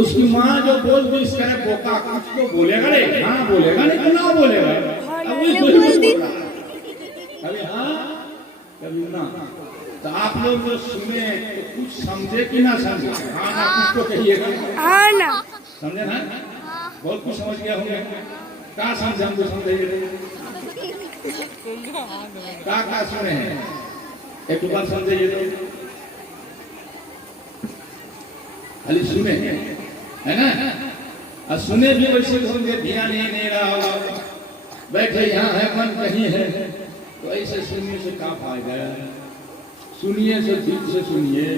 उसकी माँ जो बोल दी इसका बोका कुछ तो बोलेगा रे, हाँ बोलेगा नहीं तो ना बोलेगा। अब वही बोल दी कभी हाँ कभी ना। तो आप लोग जो सुने तो कुछ समझे कि ना समझे? हाँ ना कुछ तो कहिएगा। हाँ ना समझे ना? बहुत कुछ समझ गया होंगे। क्या समझे हमको समझाइए। क्या सुने हैं एक बार समझाइए तो। खाली सुने है ना? और सुने भी वैसे होंगे, ध्यान ही नहीं रहा होगा, बैठे यहाँ है मन कहीं है, तो ऐसे सुनने से क्या फायदा है? सुनिए से दिल से सुनिए,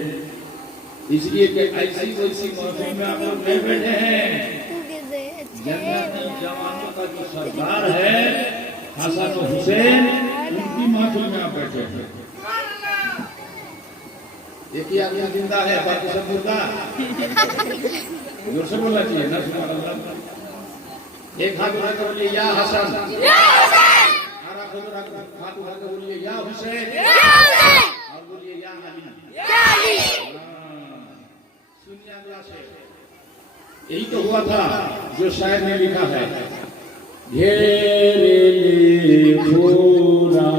इसलिए कि ऐसी वैसी मौसम में आप लोग नहीं बैठे हैं। जन्नती जवानों का जो सरदार है हसन हुसैन, उनकी महफिल में आप बैठे हैं। एक ही आदमी जिंदा है, बाकी सब मुर्दा। जोर से बोलना चाहिए ना, सुबह अल्लाह। एक हाथ उठा कर बोलिए या हसन, हाथ उठा कर बोलिए या हुसैन, और बोलिए या अली। सुनिए अगला से। यही तो हुआ था जो शायर ने लिखा है, घेरे ले पूरा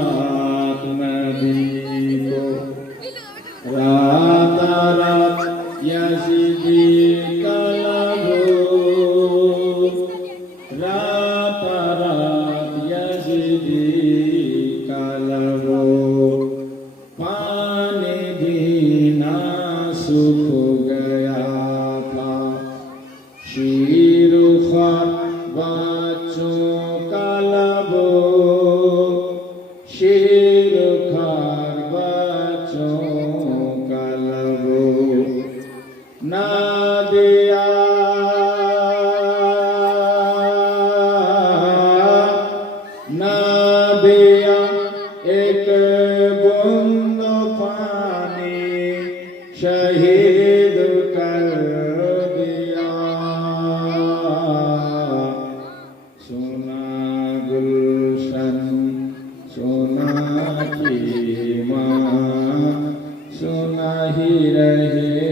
नबी को रात रात यज़ीदी कलबो, रात रात यज़ीदी कलबो, पानी भी ना सूख गया था, शीरुखा बच्चों का लबो, शीरुखार बच्चों का लबो, ना दिया ना दिया एक बूंद पानी, शहीद कर दिया, सोना गुलशन सोना की माँ, सोना ही रहे